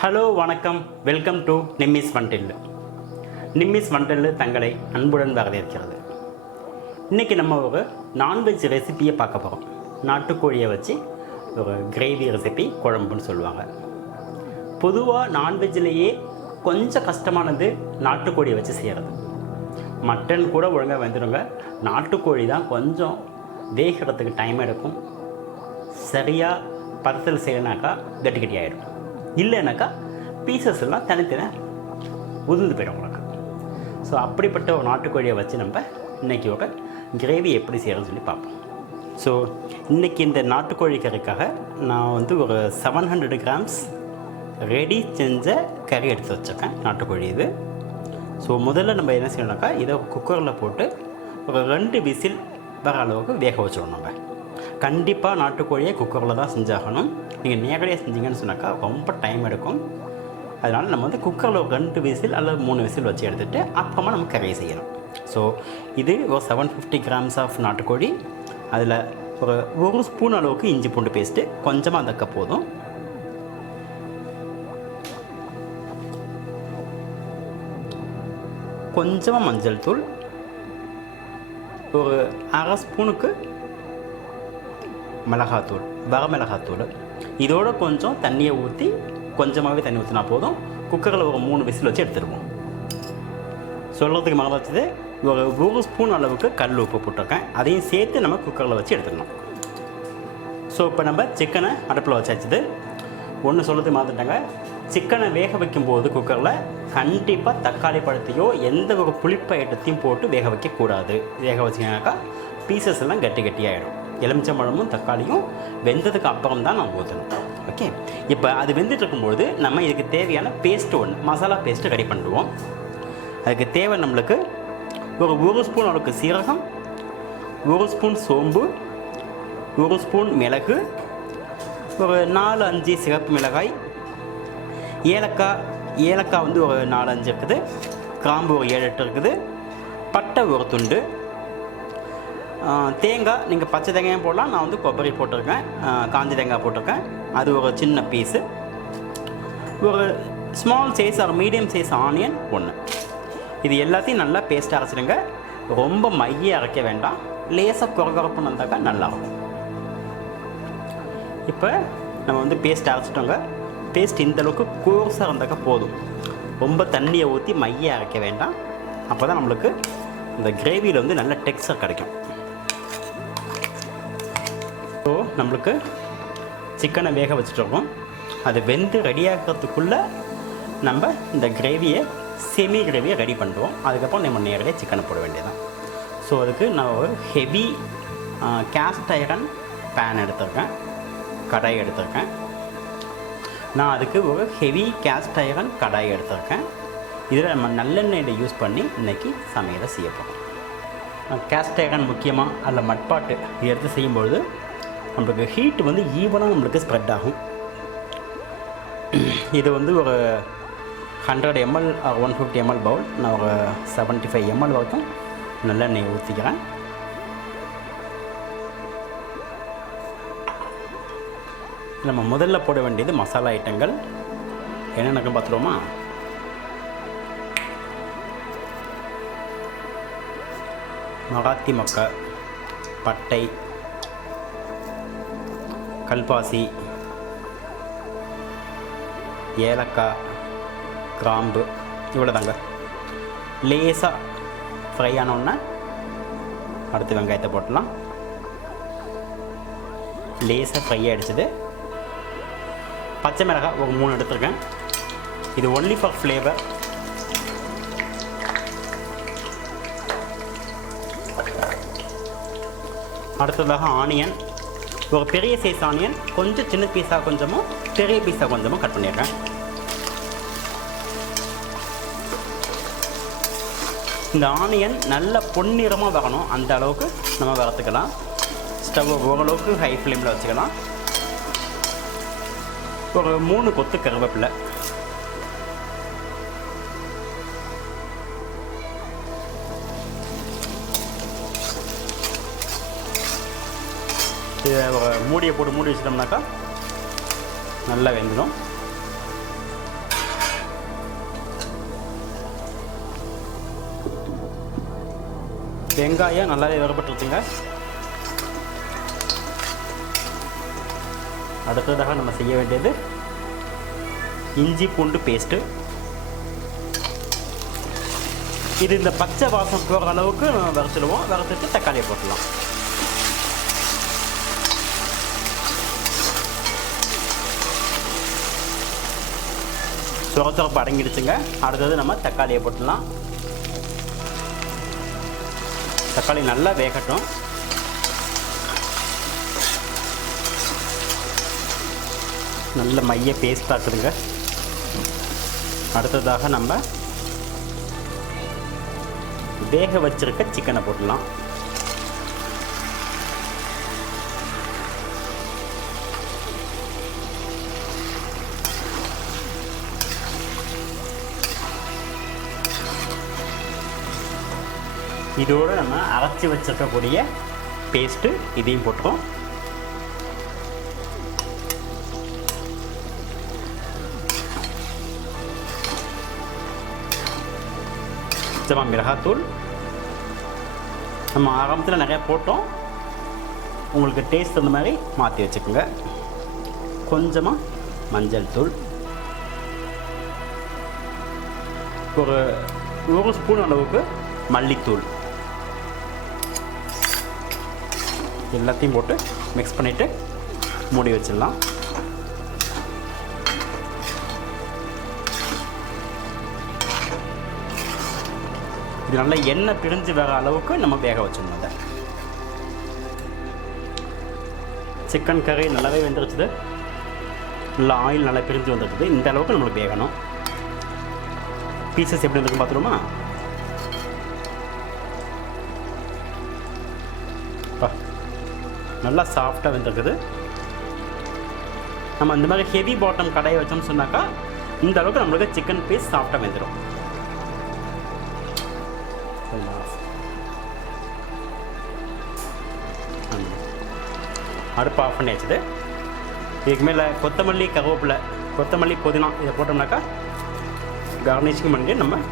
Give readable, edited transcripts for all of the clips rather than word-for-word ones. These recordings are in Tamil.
ஹலோ வணக்கம், வெல்கம் டு நிம்மிஸ் வண்டல். நிம்மிஸ் வண்டல் தங்களை அன்புடன் வரவேற்கிறது. இன்றைக்கி நம்ம ஒரு நான்வெஜ் ரெசிப்பியை பார்க்க போகிறோம். நாட்டுக்கோழியை வச்சு ஒரு கிரேவி ரெசிபி, குழம்புன்னு சொல்லுவாங்க. பொதுவாக நான்வெஜ்லேயே கொஞ்சம் கஷ்டமானது நாட்டுக்கோழியை வச்சு செய்கிறது. மட்டன் கூட ஒழுங்காக வந்துடுங்க, நாட்டுக்கோழி தான் கொஞ்சம் வேகிறதுக்கு டைம் எடுக்கும். சரியாக பதத்தில் செய்யலைனாக்கா கட்டி கட்டி ஆகிடும். இல்லைனாக்கா பீசஸ் எல்லாம் தனித்தனி உதிர்ந்து போயிடும் உங்களுக்கு. ஸோ அப்படிப்பட்ட ஒரு நாட்டுக்கோழியை வச்சு நம்ம இன்றைக்கி ஒரு கிரேவி எப்படி செய்கிறோன்னு சொல்லி பார்ப்போம். ஸோ இன்றைக்கி இந்த நாட்டுக்கோழி கறிக்காக நான் ஒரு 700 கிராம்ஸ் ரெடி செஞ்ச கறி எடுத்து வச்சுருக்கேன். நாட்டுக்கோழி இது. ஸோ முதல்ல நம்ம என்ன செய்யணும்னாக்கா, இதை குக்கரில் போட்டு ஒரு 2 விசில் வர அளவுக்கு வேக வச்சிடணும். நம்ம கண்டிப்பாக நாட்டுக்கோழியை குக்கரில் தான் செஞ்சாகணும். நீங்கள் நேரடியாக செஞ்சீங்கன்னு சொன்னாக்கா ரொம்ப டைம் எடுக்கும். அதனால் நம்ம குக்கரில் ஒரு 2 விசில் அல்லது 3 விசில் வச்சு எடுத்துகிட்டு அப்புறமா நம்ம கறியை செய்யணும். ஸோ இது ஒரு 750 கிராம்ஸ் ஆஃப் நாட்டுக்கோழி. அதில் ஒரு ஸ்பூன் அளவுக்கு இஞ்சி பூண்டு பேஸ்ட்டு கொஞ்சமாக தக்க போதும். கொஞ்சமாக மஞ்சள் தூள், ஒரு அரை ஸ்பூனுக்கு மிளகாத்தூள், வரமிளகாத்தூள். இதோட கொஞ்சம் தண்ணியை ஊற்றி, கொஞ்சமாகவே தண்ணி ஊற்றினா போதும். குக்கரில் ஒரு 3 விசில் வச்சு எடுத்துருவோம். சொல்கிறதுக்கு மறந்துச்சு, ஒரு ஸ்பூன் அளவுக்கு கல் உப்பு போட்டிருக்கேன். அதையும் சேர்த்து நம்ம குக்கரில் வச்சு எடுத்துடணும். ஸோ இப்போ நம்ம சிக்கனை அடுப்பில் வச்சாச்சுது. ஒன்று சொல்கிறதுக்கு மறந்துட்டாங்க, சிக்கனை வேக வைக்கும்போது குக்கரில் கண்டிப்பாக தக்காளி பழத்தையோ எந்த ஒரு புளிப்பு ஐட்டத்தையும் போட்டு வேக வைக்கக்கூடாது. வேக வச்சிங்கனாக்கா பீசஸ் எல்லாம் கட்டி கட்டி ஆகிடும். எலுமிச்சம்பழமும் தக்காளியும் வெந்ததுக்கு அப்புறம் தான் நம்ம ஊற்றணும். ஓகே, இப்போ அது வெந்துட்டு இருக்கும்போது நம்ம இதுக்கு தேவையான பேஸ்ட்டு மசாலா பேஸ்ட்டு ரெடி பண்ணுவோம். அதுக்கு தேவை நம்மளுக்கு ஒரு ஸ்பூன் அளவுக்கு சீரகம், 1 ஸ்பூன் சோம்பு, 1 ஸ்பூன் மிளகு, ஒரு 4-5 சிவப்பு மிளகாய், ஏலக்காய் ஒரு 4-5 இருக்குது, கிராம்பு ஒரு 7-8 இருக்குது, பட்டை ஒரு துண்டு, தேங்காய் நீங்கள் பச்சை தேங்காயும் போடலாம். நான் கொப்பரை போட்டிருக்கேன், காஞ்சி தேங்காய் போட்டிருக்கேன், அது ஒரு சின்ன பீஸு, ஒரு ஸ்மால் சைஸ் ஒரு மீடியம் சைஸ் ஆனியன் 1. இது எல்லாத்தையும் நல்லா பேஸ்ட்டாக அரைச்சிடுங்க. ரொம்ப மைய அரைக்க வேண்டாம், லேசாக குறகுறப்புன்னு வந்தாக்கா நல்லாயிருக்கும். இப்போ நம்ம பேஸ்ட் அரைச்சிட்டோங்க. பேஸ்ட் இந்தளவுக்கு கோர்ஸாக இருந்தாக்கா போதும். ரொம்ப தண்ணியை ஊற்றி மைய அரைக்க வேண்டாம். அப்போ தான் நம்மளுக்கு இந்த கிரேவியில் நல்ல டெக்ஸ்சர் கிடைக்கும். ஸோ நம்மளுக்கு சிக்கனை வேக வச்சுட்ருக்கோம். அது வெந்து ரெடியாகிறதுக்குள்ளே நம்ம இந்த செமி கிரேவியை ரெடி பண்ணுறோம். அதுக்கப்புறம் நம்ம நேரடியாக சிக்கனை போட வேண்டியதான். ஸோ அதுக்கு நான் ஒரு ஹெவி கேஸ்ட் ஐரன் பேன் எடுத்திருக்கேன், கடாய் எடுத்திருக்கேன். நான் அதுக்கு ஒரு ஹெவி கேஸ்ட் ஐரன் கடாய் எடுத்திருக்கேன். இதில் நம்ம நல்லெண்ணெயில் யூஸ் பண்ணி இன்றைக்கி சமையலை செய்ய போகிறோம். கேஸ்ட் ஐரன் முக்கியமாக அதில் மட்பாட்டு இது எடுத்து செய்யும்பொழுது நம்மளுக்கு ஹீட் ஈவனாக நம்மளுக்கு ஸ்ப்ரெட் ஆகும். இது ஒரு 100 ml 150 ml பவுல். நான் ஒரு 75 ml வரைக்கும் நல்லெண்ணெய் ஊற்றிக்கிறேன். நம்ம முதல்ல போட வேண்டியது மசாலா ஐட்டங்கள் என்னென்னு பார்த்துருவோமா. மராத்தி மொக்கை, பட்டை, கல்பாசி, ஏலக்காய், கிராம்பு, இவ்வளோ தாங்க. லேசாக ஃப்ரை ஆனோடனே அடுத்து வெங்காயத்தை போட்டலாம். லேசாக ஃப்ரை ஆகிடுச்சிது. பச்சை மிளகாய் ஒரு 3 எடுத்துருக்கேன். இது ஒன்லி ஃபார் ஃப்ளேவர். அடுத்ததாக ஆனியன், ஒரு பெரிய சைஸ் ஆனியன், கொஞ்சம் சின்ன பீஸாக கொஞ்சமும் பெரிய பீஸாக கொஞ்சமும் கட் பண்ணிடுறேன். இந்த ஆனியன் நல்ல பொன்னிறமாக வரணும், அந்த அளவுக்கு நம்ம வறுத்துக்கலாம். ஸ்டவ் ஓரளவுக்கு ஹை ஃப்ளேமில் வச்சுக்கலாம். ஒரு 3 கொத்து கருவேப்பிலை, இதை மூடியை போட்டு மூடி வச்சிட்டோம்னாக்கா நல்லா வெந்துடும். வெங்காயம் நல்லாவே வேகப்பட்டுருச்சுங்க. அடுத்ததாக நம்ம செய்ய வேண்டியது இஞ்சி பூண்டு பேஸ்ட்டு. இது இந்த பச்சை வாசம் போகிற அளவுக்கு நம்ம வறுத்துடுவோம். வறுத்துட்டு தக்காளியை போட்டுடலாம். சுரச்சுரப்பு அடங்கிடுச்சுங்க. அடுத்தது நம்ம தக்காளியை போட்டுடலாம். தக்காளி நல்லா வேகட்டும். நல்ல மைய பேஸ்ட் ஆக்குதுங்க. அடுத்ததாக நம்ம வேக வச்சிருக்க சிக்கனை போட்டுடலாம். இதோடு நம்ம அரைச்சி வச்சிருக்கக்கூடிய பேஸ்ட்டு இதையும் போட்டுரும். கொஞ்சமாக மிளகாத்தூள். நம்ம ஆரம்பத்தில் நிறையா போட்டோம். உங்களுக்கு டேஸ்ட் அந்த மாதிரி மாற்றி வச்சுக்கோங்க. கொஞ்சமாக மஞ்சள் தூள். ஒரு ஸ்பூன் அளவுக்கு மல்லித்தூள். எல்லாத்தையும் போட்டு மிக்ஸ் பண்ணிவிட்டு மூடி வச்சிடலாம். இது நல்லா எண்ணெய் பிரிஞ்சு வர அளவுக்கு நம்ம வேக வச்சிடணும். அதை சிக்கன் கறி நல்லாவே வெந்துருச்சுது. நல்லா ஆயில் நல்லா பிரிஞ்சு வந்துருக்குது. இந்த அளவுக்கு நம்மளுக்கு வேகணும். பீசஸ் எப்படி இருக்குன்னு பார்த்துருமா? நல்லா சாஃப்டாக வெந்துருக்குது. நம்ம இந்த மாதிரி ஹெவி பாட்டம் கடாயை வச்சோம்னு சொன்னாக்கா இந்த அளவுக்கு நம்மளுக்கு சிக்கன் பீஸ் சாஃப்டாக வெந்துடும். அடுப்பு ஆஃப் பண்ணி வச்சுது. இதுக்கு மேலே கொத்தமல்லி, கருவேப்பிலை, கொத்தமல்லி, புதினா இதை போட்டோம்னாக்கா கார்னிஷிங் பண்ணி நம்ம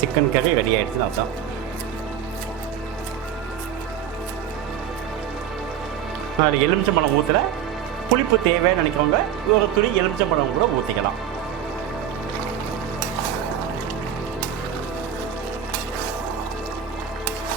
சிக்கன் கறி ரெடி ஆகிடுச்சுன்னு அர்த்தம். அதில் எலுமிச்சம்பழம் ஊற்றல. புளிப்பு தேவைன்னு நினைக்கிறவங்க ஒரு துளி எலுமிச்சம்பழம் கூட ஊற்றிக்கலாம்.